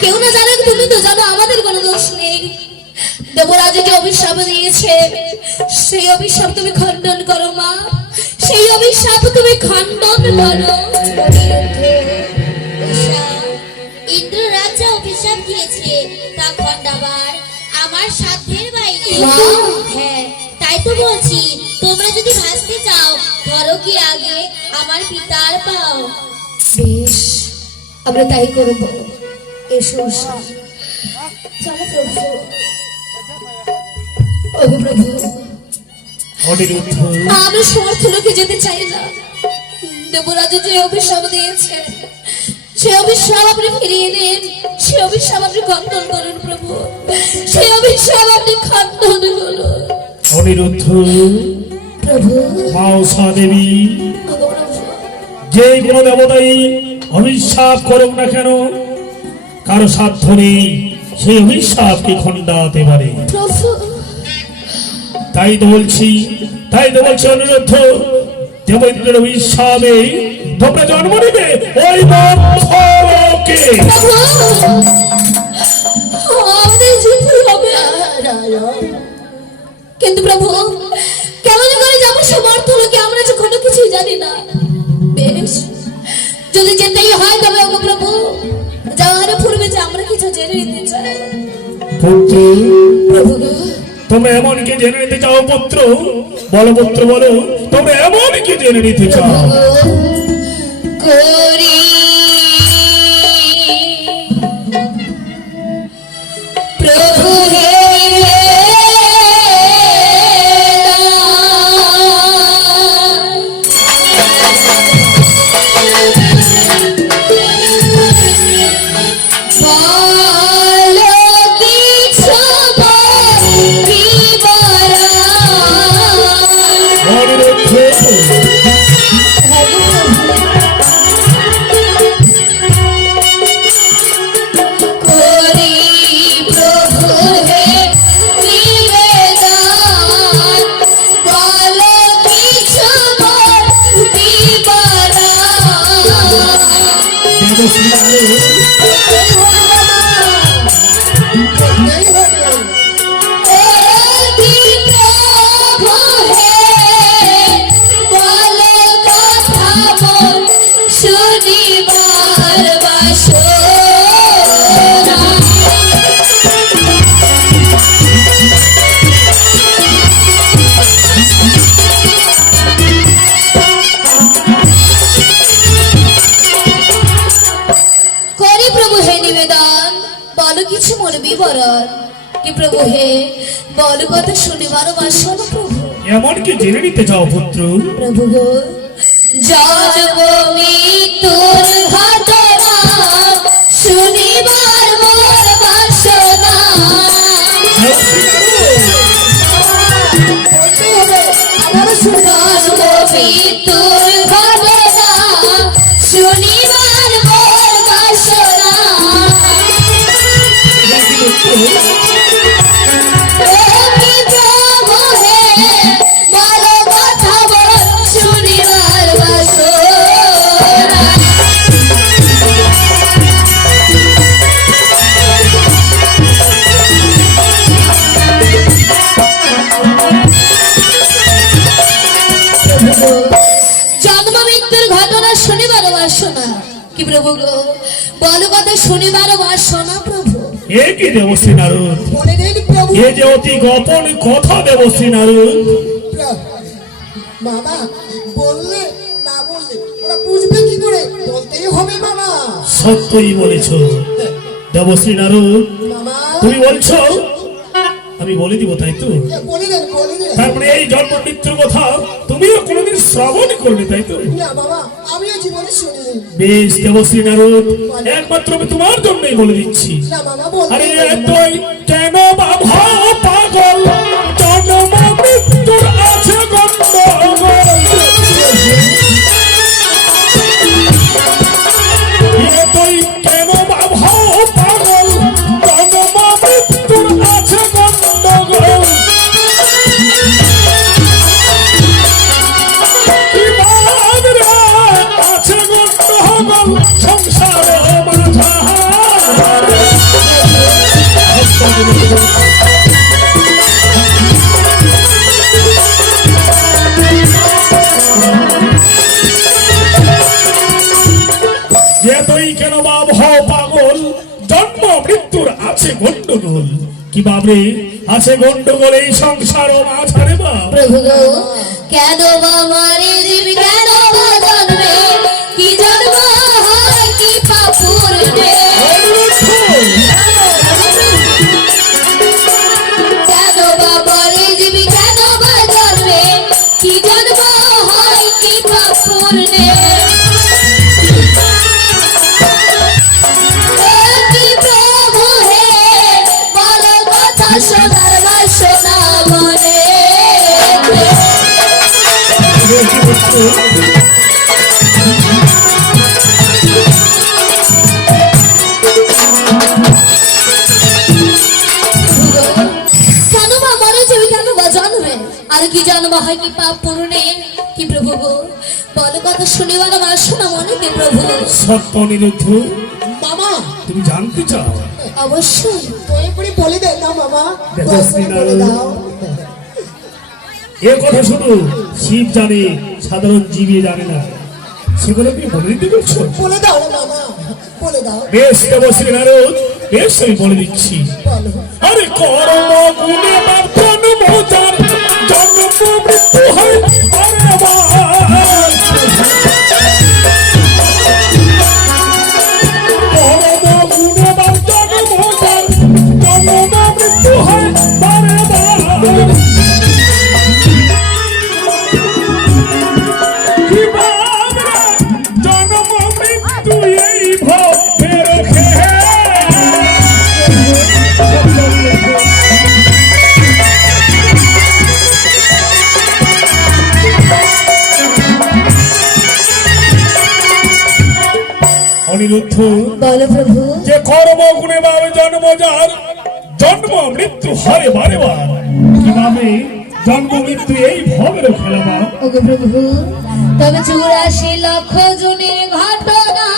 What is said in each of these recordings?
কেউ না জানে, তুমি তো জানো আমাদের কোনো দোষ নেই। দেবরাজ যে অভিশাপ দিয়েছে সেই অভিশাপ তুমি খণ্ডন করো মা, সেই অভিশাপ তুমি খণ্ডন করো। ইন্দ্র রাজা অভিশাপ দিয়েছে তা খণ্ডাবার আমার সাধ্যের বাইরে। হ্যাঁ তাই তো বলছি, তোমরা যদি ভাসতে চাও ধরো কি আগে আমার পিতার পাও। বেশ, আমরা তাই করব। এসো চলো প্রভু। ওগো প্রভু, আমরা সমর্থ লোকে যেতে চাই না। দেবরাজ যে অভিশাপ দিয়েছে সে অভিশাপ আপনি ফিরিয়ে নিন, সে অভিশাপ আপনি খণ্ডন করুন প্রভু, সেই অভিশাপ আপনি খণ্ডন করুন। অনিরুদ্ধ প্রভু, মনসা দেবী, যে কোনো দেবতাই অভিশাপ করুক না কেন, কারো সাধ্য নেই সেই অভিশাপকে খণ্ডাতে পারে। তাই তো বলছি অনিরুদ্ধ, দেবইন্দ্রের অভিশাপে তোমরা জন্ম নিবে ওই মন্থরকে। কিন্তু প্রভু কেমন করে যাবো সমর্থ লোকে, আমরা যে কোনো কিছুই জানি না। বেশ, যদি যেতেই হয় তবে ওগো প্রভু যাওয়ার পূর্বে যে আমরা কিছু জেনে নিতে চাই। পুত্র, প্রভু তোমরা এমন কি জেনে নিতে চাও পুত্র? বলো পুত্র, বলো তোমরা এমন কি জেনে নিতে চাও? করি প্রভু হে কিছু মনে বিবরণ কি প্রভু হে, বল কথা শুনিবার বাসনা প্রভু। এমন কি জেনে নিতে চাও পুত্র? প্রভু গো, জন্ম মৃত্যুর ঘটনা শুনিবার মোর বাসনা। জন্ম মৃত্যুর ঘটনা শুনিবার মোর বাসনা। জন্ম মৃত্যুর ঘটনা শুনিবার বাসনা কি প্রভু গো, বলো কথা শুনিবার বাসনা প্রভু। এ কি দেবশ্রী নারদ, এ যে অতি গোপন কথা দেবশ্রী নারদ। মামা বললে না বললে ওরা বুঝবে কি করে, বলতেই হবে মামা। সত্যই বলেছ দেবশ্রী নারদ, মামা তুমি বলছো আমি বলে দিব, তাই তো? বলে দেন তারপরে এই জন্ম মৃত্যুর কথা তুমিও কোনোদিন শ্রবণ করবে, তাই তো? না মামা, আমিও জীবনে শুনিনি। বেশ দেবশ্রী নারদ, একমাত্র আমি তোমার জন্যই বলে দিচ্ছি। না মামা বল। আরে তুই কেন বাবা পাগল, জন্ম মৃত্যুর আছে গন্ডগোল। তুই কেন বাবা পাগল, জন্ম মৃত্যুর আছে গন্ডগোল। আছে গন্ডগোল সংসারে আছে গন্ডগোল। কি ভাবে আছে গন্ডগোল এই সংসার ও মাঝারে বা প্রভু গো, কেন বা মারে জীব, কেন বা জন্মে, কি জন্ম হয় কি পাপুরবে। কেন বা মারে জীব, কেন বা জন্মে, কি জন্ম হয় কি পাপুরবে। কি প্রভু হে, বলো কথা শোনার বাসনা মনে। কেন বা মরে যাবে, কেন বা জন্মে, আর কি জন্ম হয় কি পাপ পূরণে। কি প্রভু গো, বলো কথা শুনিবার বাসনা মনে। কি প্রভু, সত্য অনিরুদ্ধ, মামা তুমি জানতে চাও? অবশ্যই। দয়া করে বলে দেন না মামা, দেখো দয়া করে শ্রীনারায়ণ, বলে দাও। এ কথা শুধু শিব জানে, সাধারণ জীবী জানে না। সেগুলো কি বলে দিতে পারছো? বলে দাও না মামা, বলে দাও। বেশ দেবো শ্রীনারায়ণ, বেশ আমি বলে দিচ্ছি। বলো। আরে কর্ম গুণে বর্তন মোচার জন্ম মৃত্যু হয় বারবার। কর্ম গুণে বর্তন মোচার জন্ম মৃত্যু হয় বারবার। কি ভাবনা জন্ম মৃত্যু এই ভবের খেলা। অনিরুদ্ধ, বলো প্রভু, যে কর্ম গুণে ভাবে জন্ম যার জন্ম মৃত্যু হয় বারে বার। কিভাবে জন্ম মৃত্যু এই ভবের খেলা। ওগো প্রভু, তবে 84 লক্ষ জনের ঘটনা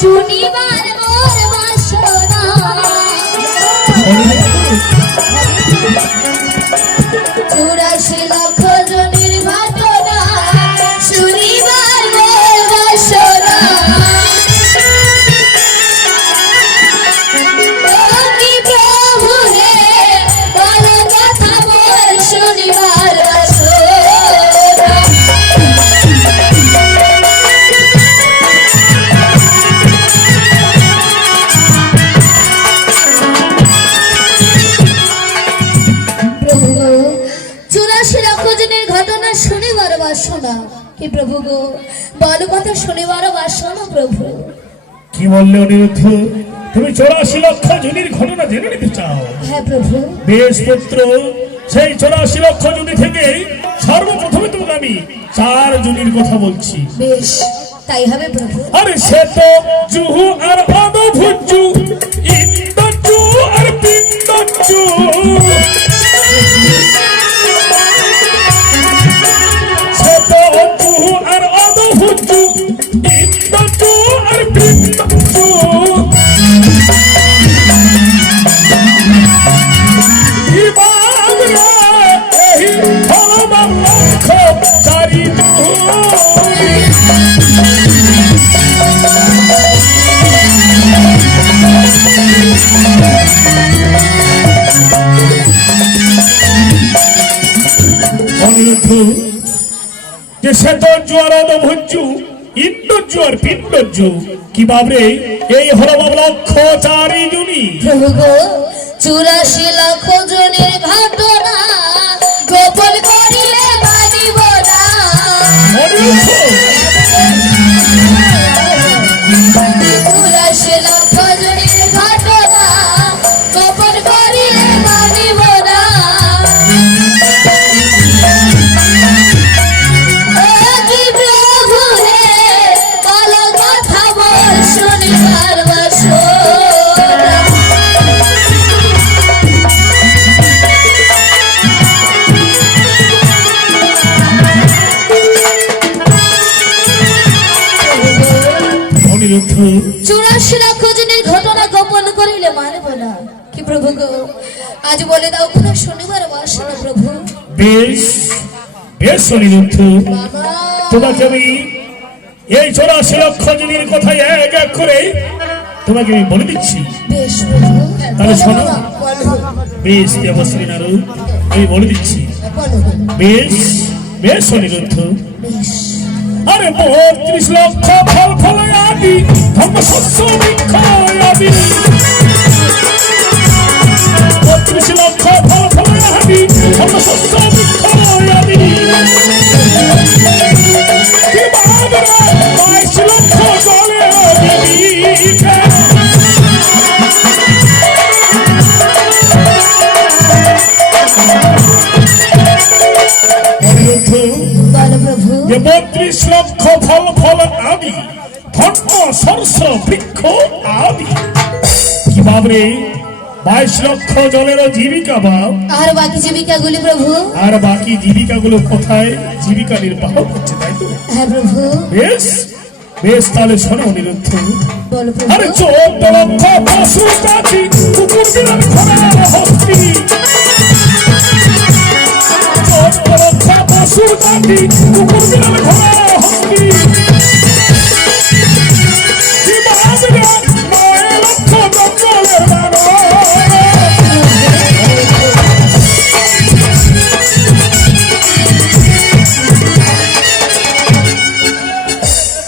শুনিবার মোর বাসনা। 84 লক্ষ জনের ঘটনা শুনিবার মোর বাসনা। ও কি প্রভু হে, বলো কথা মোর শুনিবার বাসনা। প্রভু গো, 84 লক্ষ জনের ঘটনা শুনিবার বাসনা। কি প্রভু গো, বলো কথা শুনিবার বাসনা। প্রভু, কি বললে অনিরুদ্ধ? তুমি 84 লক্ষ জনের ঘটনা জেনে নিতে চাও? হ্যাঁ প্রভু। বেশ পুত্র, সেই 84 লক্ষ জনি থেকে সর্বপ্রথমে তোমাকে আমি 4 জনের কথা বলছি। বেশ, তাই হবে প্রভু। আরে সে তো জুহু আর অদভুজু, ইন্দজু আর পিন্দজু। সে তো জুহু আর অদভুজু, ইন্দজু আর পিন্দজু। কি বাংলা এই হলবার লক্ষ চারি জুহু। অনিরুদ্ধ, যে শ্বেত জোয়ার অদভুজু, ইন্দজু আর পিণ্ডজু। কি ভাবে এই হল লক্ষ চারি জুনি। প্রভু গো, 84 লক্ষ জনের ঘটনা গোপন করিলে মানিব না। অনিরুদ্ধ, 84 লক্ষ জনের ঘটনা গোপন করিলে মানিব না। ও কি প্রভু হে, বলো কথা মোর শুনিবার বাসনা। অনিরুদ্ধ, 84 লক্ষ জনের ঘটনা গোপন করিলে মানব না। কি প্রভু গো, আজ বলে দাও কোনো শনিবার বাসনা। প্রভু, বেশ বেশ অনিরুদ্ধ, বাবা তোমাকে আমি এই 84 লক্ষ জনের কথা এক এক করে তোমাকে আমি বলে দিচ্ছি, বেশ প্রভু। তাহলে শোনো। বলো বেশ দেবশ্রী নারদ, আমি বলে দিচ্ছি। বলো বেশ বেশ অনিরুদ্ধ। বেশ। আরে ৩২ লক্ষ ফল ফলয় আদি ধর্ম শস্য বৃক্ষ আদি, ৩২ লক্ষ ফল ফলয় আদি ধর্ম শস্য বৃক্ষ আদি, কি বাবরা ২২ লক্ষ জলের জীবিকা, অনিরুদ্ধ বলো প্রভু। যে ৩২ লক্ষ ফল ফল আদি ধর্ম সরস বৃক্ষ আদি, কি ভাবরে ২২ লক্ষ জলের জীবিকা বাপ, আর বাকি জীবিকাগুলি প্রভু? আর বাকি জীবিকাগুলো কোথায় জীবিকা নির্বাহ করছে, তাই তো? হ্যাঁ প্রভু। বেশ বেশ, তাহলে শোনো অনিরুদ্ধ। বলো প্রভু। আরে ১৪ লক্ষ পশু জাতি কুকুর বিড়াল ঘোড়ার হস্তি, ১৪ লক্ষ পশু জাতি কুকুর বিড়াল ঘোড়ার হস্তি, কি ভাবরে ৯ লক্ষ জঙ্গলের বানর,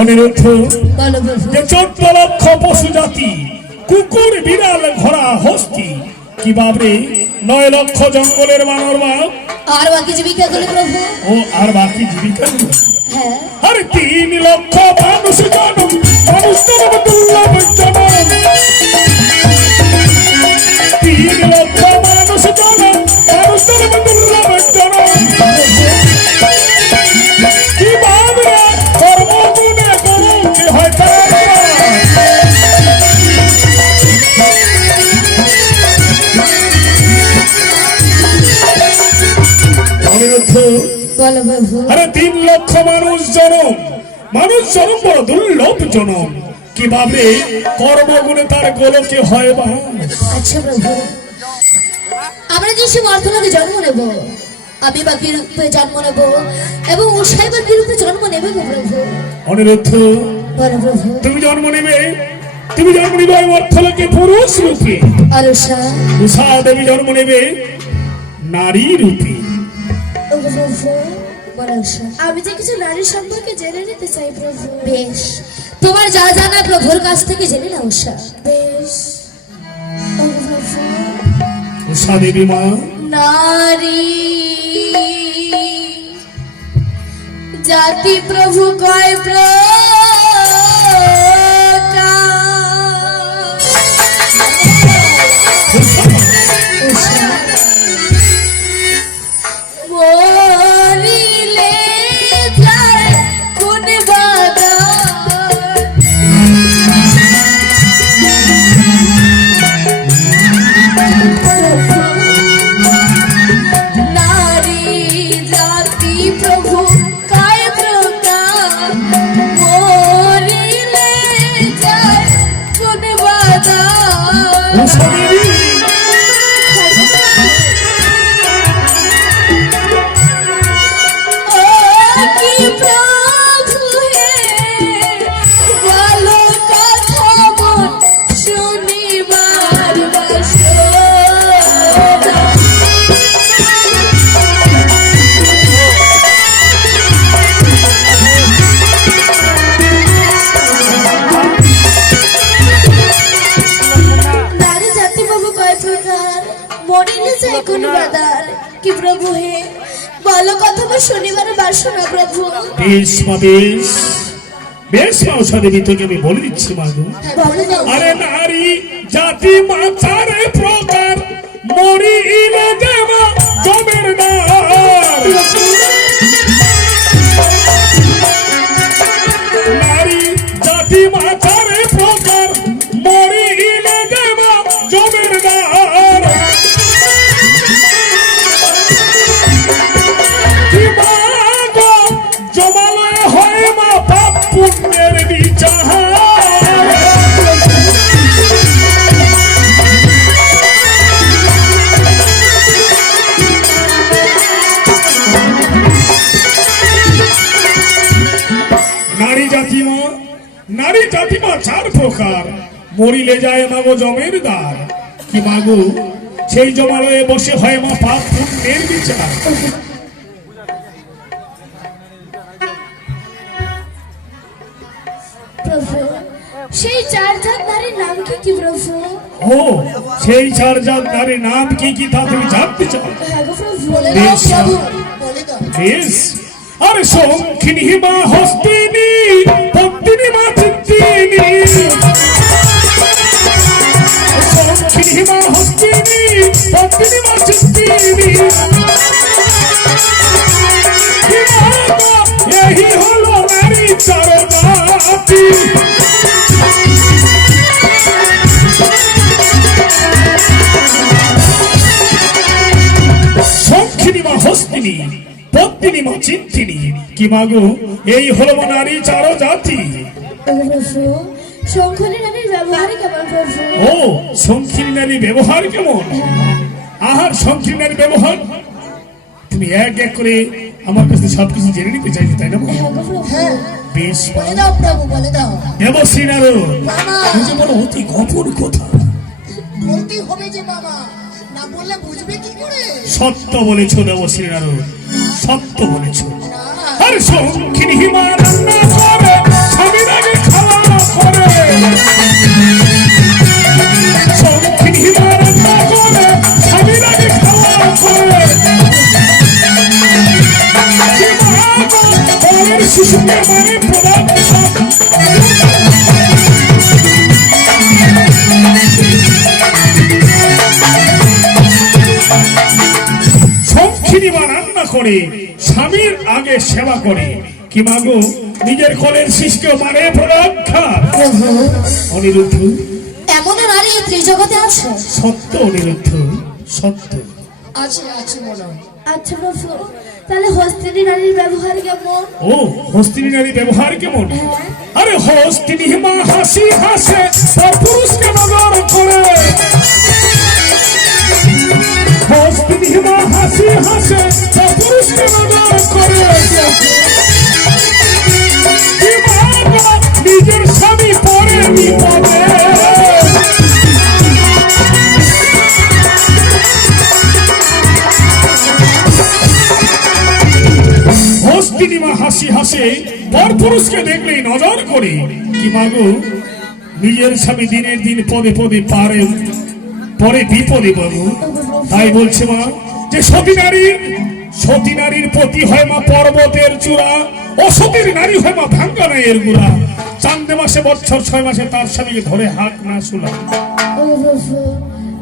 অনিরুদ্ধ বলো প্রভু। যে ১৪ লক্ষ পশু জাতি কুকুর বিড়াল ঘোড়া হস্তি, কি ভাবরে ৯ লক্ষ জঙ্গলের বানর বাপ, আর বাকি জীবিকাগুলি প্রভু? ও আর বাকি জীবিকা নেই। হ্যাঁ। আরে ৩ লক্ষ মানুষ জনম, মানুষ জনম দুর্লভ জনম, ৩ লক্ষ মানুষ জনম, মানুষ জনম দুর্লভ জনম, কি ভাবরে কর্মগুণে গৌরী হয় তার, অনিরুদ্ধ বলো প্রভু। আরে ৩ লক্ষ মানুষ জনম, মানুষ জনম বড় দুর্লভ জনম, কি ভাবে কর্মগুণে তার গোলকে হয় বা, আচ্ছা প্রভু, আমরা যে সে অর্থলোকে জন্ম নেব, আমি বাকি রূপে জন্ম নেব এবং উষাই বাকি রূপে জন্ম নেবে গো প্রভু। অনিরুদ্ধ বলো প্রভু। তুমি জন্ম নেবে, তুমি জন্ম নেবে ওই অর্থলোকে পুরুষ রূপে, আর উষা? উষা দেবী জন্ম নেবে নারী রূপে। ও প্রভু, বলো উষা। আমি যে কিছু নারী সম্পর্কে জেনে নিতে চাই প্রভু। বেশ, তোমার যা জানা প্রভুর কাছ থেকে জেনে নাও উষা। বেশ। ও প্রভু। উষা দেবী মা, নারী জাতি প্রভু কয় মরিলে যায় কোন নারী জাতি প্রভু কায় প্রকার, মরিলে যায় কোন বাদার। উষা দেবী ও কি প্রভু হে, বলো কথা মন শুনিবার বাসনা। নারী জাতি প্রভু কয় প্রকার, মরিলে যায় কোন বাদার। কি প্রভু হে, বলো কথা মন শুনিবার বাসনা প্রভু। বেশ মা, বেশ বেশ মা, উষা দেবী তোকে আমি বলে দিচ্ছি মা গো। বলো না। আরে নারী জাতি মাতারে প্রকার, মরিলে দেবা জমের দ্বার, নারী জাতি মাতারে প্রকার, মরিলে দেবা জমের দ্বার, কি মা গো জমালয় হয় মা পাপ পুণ্যের বিচার, নারী জাতিমা 4 প্রকার, মরিলে যায় মাগো জমের দ্বার। কি মাগো সেই জমালয়ে বসে হয় মা পাপ পুণ্যের বিচার। প্রভু সেই চার জাত নারীর নাম কি কি প্রভু? ও সেই চার জাত নারীর নাম কি কি তা তুমি জানতে চাও? হ্যাঁ গো প্রভু। বলে দাও বেশ। প্রভু, বলে দাও। বেশ। আরে শঙ্খিনী মা হস্তিনী, পদ্মিনী মা চিত্তিনী। শঙ্খিনী মা হস্তিনী, পদ্মিনী মা চিত্তিনী। এই হলো নারী চার জাতি। শঙ্খিনী মা হস্তিনী, পদ্মিনী মা চিত্তিনী। কি মাগো এই হলো নারী চার জাতি। প্রভু শঙ্খনী নারীর ব্যবহার কেমন প্রভু? ও শঙ্খিনী নারী ব্যবহার কেমন? আহার শঙ্খিনী নারী ব্যবহার তুমি এক এক করে আমার কাছে সবকিছু জেনে নিতে চাইছো তাই না? হ্যাঁ গো প্রভু। হ্যাঁ, বেশ। বলে দাও প্রভু, বলে দাও। দেবশ্রী নারদ মামা, বুঝে বলো অতি গোপন কথা। বলতেই হবে যে মামা, না বললে বুঝবে কি করে? সত্য বলেছ দেবশ্রী নারদ, সত্য বলেছ। না, আর শঙ্খিনী মা রান্না করে স্বামীর আগে খাওয়া করে। শঙ্খিনী মা রান্না করে স্বামীর আগে খাওয়া করে। পরের শিশুকে মানে প্রদান। শঙ্খিনী মা রান্না করে স্বামীর আগে সেবা করে। কি মাগো নিজের কোলের শিশুকে মানে প্ররক্ষা। অনিরুদ্ধ এমন নারী এই ত্রিজগতে আছে? সত্য অনিরুদ্ধ, সত্য। আছে আছে মনে হয়। আচ্ছা প্রভু তাহলে হস্তিনী নারীর ব্যবহার কেমন? ও হস্তিনী নারী ব্যবহার কেমন? আরে হস্তিনী মা হাসি হাসে তার পুরুষকে নজর করে। হস্তিনী মা হাসি হাসে তার পুরুষকে নজর করে। কি মাগো নিজের স্বামী পরে বিপদে। হস্তিনী মা হাসি হাসে পর পুরুষকে দেখলেই নজর করে। কি মাগো নিজের স্বামী দিনের দিন পদে পদে পারে পরে বিপদে বাবু। তাই বলছে মা যে সতী নারীর পতি হয় মা পর্বতের চূড়া, ও সতীর নারী হয় মা ভাঙ্গা নাইয়ের গুড়া। চান্দে মাসে বছর 6 মাসে তার স্বামীকে ধরে হাত না শুলা। ও প্রভু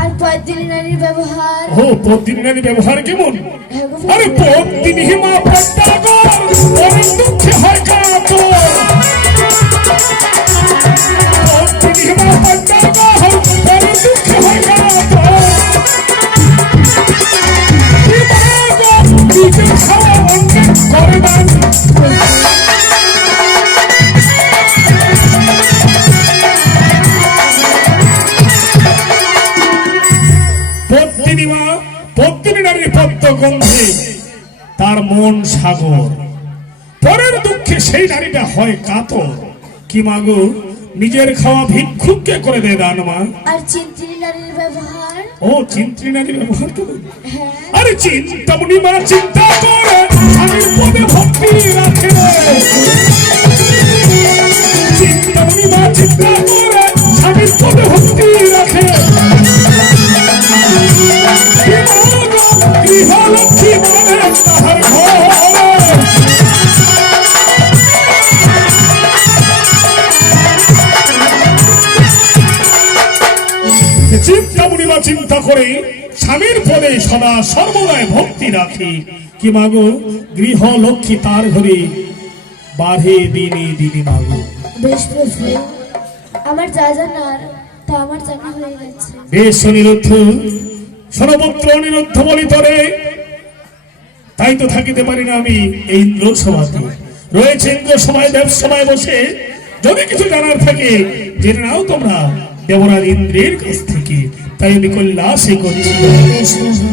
আর পদ্মিনী নারীর ব্যবহার? ও পদ্মিনী নারী ব্যবহার কেমন? হ্যাঁ গো আরে প্রভু। পদ্মিনী মা পদ্মাগর পরম দুঃখে হয় কাতর। পদ্মিনী মা পদ্মাগর পরম দুঃখে হয় কাতর। কি মাগো নিজের খাওয়া অন্যের করে দান। পদ্মিনী নারীর পদ্মগন্ধে তার মন সাগর। পরের দুঃখে সেই নারীটা হয় কাতর। কি মাগো নিজের খাওয়া ভিক্ষুককে করে দেয় দান মা। আর চিন্তিনী নারীর ব্যবহার? ও চিন্ত্রী নারী ব্যবহার কেমন? হ্যাঁ আরে চিন্তামণি মা চিন্তা করে স্বামীর পদে ভক্তি রাখে। চিন্তামণি মা চিন্তা করে স্বামীর পদে ভক্তি রাখে। গৃহলক্ষ্মী মানে তাহার ঘরে। চিন্তামণি মা চিন্তা করে স্বামীর পদে সদা সর্বদাই ভক্তি রাখে। কি মাগো গৃহলক্ষ্মী তার ঘরে বাড়ে দিনে দিনে মাগো। বেশ প্রভু আমার যা জানার তা আমার জানা হয়ে গেছে। বেশ অনিরুদ্ধ সর্বত্র অনিরুদ্ধ বলি তরে। তাই তো থাকিতে পারি না আমি এই ইন্দ্র সভাতে। রয়েছে ইন্দ্র সভায় দেব সভায় বসে। যদি কিছু জানার থাকে জেনে নাও তোমরা দেবরাজ ইন্দ্রের কাছ থেকে। তাই আমি কৈলাসে করছি। বেশ প্রভু।